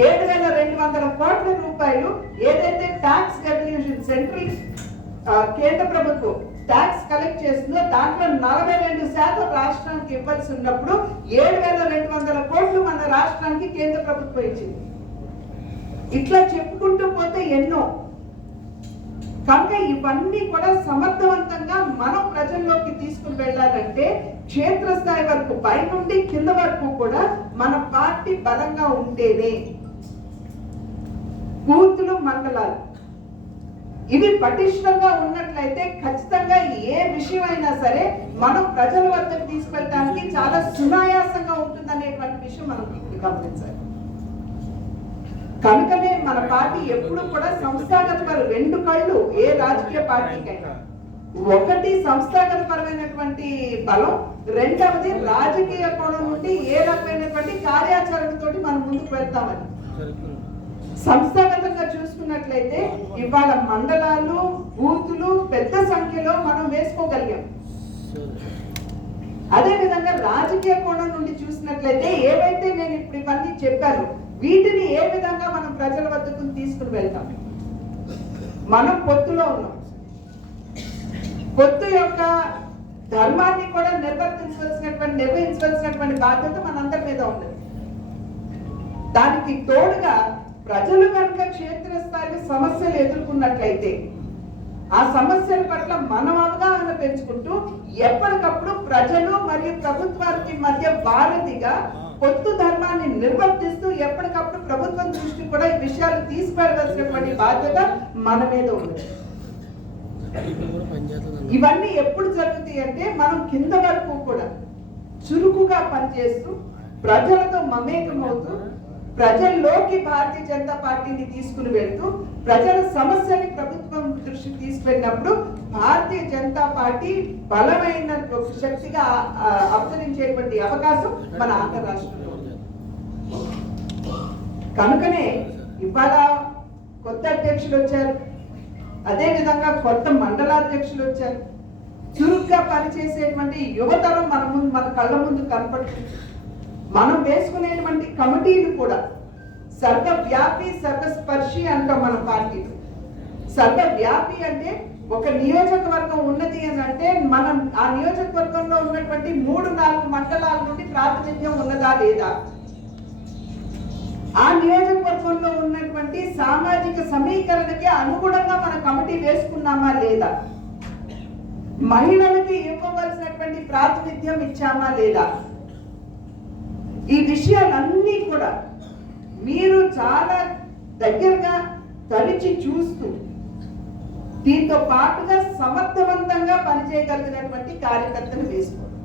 7,200 కోట్ల రూపాయలు ఏదైతే ట్యాక్స్ రెవల్యూషన్ సెంట్రల్ కేంద్ర ప్రభుత్వం ట్యాక్స్ కలెక్ట్ చేస్తుందో దాంట్లో 42% రాష్ట్రానికి ఇవ్వాల్సి ఉన్నప్పుడు 7,200 కోట్లు మన రాష్ట్రానికి కేంద్ర ప్రభుత్వం ఇచ్చింది. ఇట్లా చెప్పుకుంటూ పోతే ఎన్నో. కనుక ఇవన్నీ కూడా సమర్థవంతంగా మనం ప్రజల్లోకి తీసుకుని వెళ్ళాలంటే క్షేత్రస్థాయి వరకు పై నుండి కింద వరకు కూడా మన పార్టీ బలంగా ఉంటేనే. బూతులు, మండలాలు ఇవి పటిష్టంగా ఉన్నట్లయితే ఖచ్చితంగా ఏ విషయం అయినా సరే మనం ప్రజల వద్దకు తీసుకెళ్ళడానికి చాలా సునాయాసంగా ఉంటుందనేటువంటి విషయం మనం గమనించాలి. కనుకనే మన పార్టీ ఎప్పుడు కూడా సంస్థాగత పరం, 2 కళ్ళు ఏ రాజకీయ పార్టీకైనా. ఒకటి సంస్థాగత పరమైనటువంటి బలం, రెండవది రాజకీయ కోణం నుండి ఏ రకమైనటువంటి కార్యాచరణతోటి మనం ముందుకు వెళ్తామని. సంస్థాగతంగా చూసుకున్నట్లయితే ఇవాళ మండలాలు, బూతులు పెద్ద సంఖ్యలో మనం వేసుకోగలిగాం. అదే విధంగా రాజకీయ కోణం నుండి చూసినట్లయితే ఏవైతే నేను ఇప్పుడు ఇవన్నీ చెప్పాను వీటిని ఏ విధంగా మనం ప్రజల వద్దకు తీసుకుని వెళ్తాం. మనం పొత్తులో ఉన్నాం. పొత్తు యొక్క ధర్మాన్ని కూడా నిర్వహించవలసినటువంటి బాధ్యత మనందరి మీద ఉన్నది. దానికి తోడుగా ప్రజలు కనుక క్షేత్రస్థాయి సమస్యలు ఎదుర్కొన్నట్లయితే ఆ సమస్యల పట్ల మనం అవగాహన పెంచుకుంటూ ఎప్పటికప్పుడు ప్రజలు మరియు ప్రభుత్వానికి మధ్య వారధిగా పొత్తు ధర్మాన్ని నిర్వర్తిస్తూ ఎప్పటికప్పుడు ప్రభుత్వం దృష్టి కూడా ఈ విషయాలు తీసుకెళ్లవలసినటువంటి బాధ్యత మన మీద ఉంది. ఇవన్నీ ఎప్పుడు జరుగుతాయి అంటే మనం కింద వరకు కూడా చురుకుగా పనిచేస్తూ ప్రజలతో మమేకమవుతూ ప్రజల్లోకి భారతీయ జనతా పార్టీని తీసుకుని వెళ్తూ ప్రజల సమస్యని ప్రభుత్వం దృష్టికి తీసుకెళ్ళినప్పుడు భారతీయ జనతా పార్టీ బలమైన శక్తిగా అవతరించేటువంటి అవకాశం మన ఆంధ్ర రాష్ట్రంలో ఉంది. కనుకనే ఇవాళ కొత్త అధ్యక్షులు వచ్చారు, అదే విధంగా కొత్త మండలాధ్యక్షులు వచ్చారు. చురుగ్గా పనిచేసేటువంటి యువతరం మన కళ్ళ ముందు కనపడుతుంది. మనం వేసుకునేటువంటి కమిటీలు కూడా సర్వవ్యాపి సర్వస్పర్శి అంటాం మన పార్టీలో. సర్వవ్యాపి అంటే ఒక నియోజకవర్గం ఉన్నది అని అంటే మనం ఆ నియోజకవర్గంలో ఉన్నటువంటి 3-4 మండలాల నుండి ప్రాతినిధ్యం ఉన్నదా లేదా, ఆ నియోజకవర్గంలో ఉన్నటువంటి సామాజిక సమీకరణకి అనుగుణంగా మన కమిటీ వేసుకున్నామా లేదా, మహిళలకి ఇవ్వవలసినటువంటి ప్రాతినిధ్యం ఇచ్చామా లేదా, ఈ విషయాలన్నీ కూడా మీరు చాలా దగ్గరగా తరిచి చూస్తూ దీంతో పాటుగా సమర్థవంతంగా పనిచేయగలిగినటువంటి కార్యకర్తలు వేసుకోండి.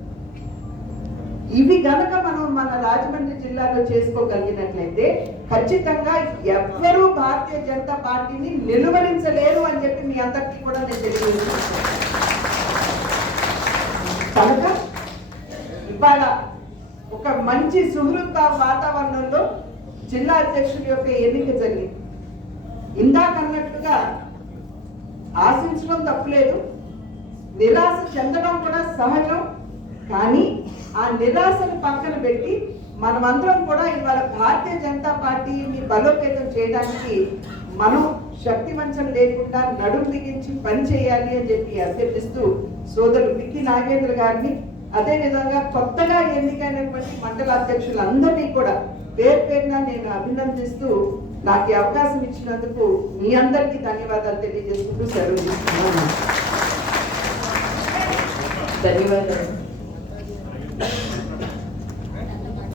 ఇవి గనక మనం మన రాజమండ్రి జిల్లాలో చేసుకోగలిగినట్లయితే ఖచ్చితంగా ఎవ్వరూ భారతీయ జనతా పార్టీని నిలువరించలేరు అని చెప్పి మీ అందరికీ కూడా నేను తెలియజేస్తున్నాను. కనుక ఇవాళ ఒక మంచి సుహృత వాతావరణంలో జిల్లా అధ్యక్షుల యొక్క ఎన్నిక జరిగింది. ఇందాకన్నట్టుగా ఆశించడం తప్పులేదు, నిరాశ చెందడం కూడా సహజం. కానీ ఆ నిరాశను పక్కన పెట్టి మనమందరం కూడా ఇవాళ భారతీయ జనతా పార్టీని బలోపేతం చేయడానికి మనం శక్తి వంచన లేకుండా నడుము బిగించి పని చేయాలి అని చెప్పి అభ్యర్థిస్తూ సోదరులు పిక్కి నాగేంద్ర గారిని, అదే విధంగా కొత్తగా ఎన్నికైనటువంటి మండల అధ్యక్షులందరినీ కూడా పేరు పేరున నేను అభినందిస్తూ నాకు ఈ అవకాశం ఇచ్చినందుకు మీ అందరికీ ధన్యవాదాలు తెలియజేసుకుంటూ సెలవు తీసుకున్నాను. ధన్యవాదాలు.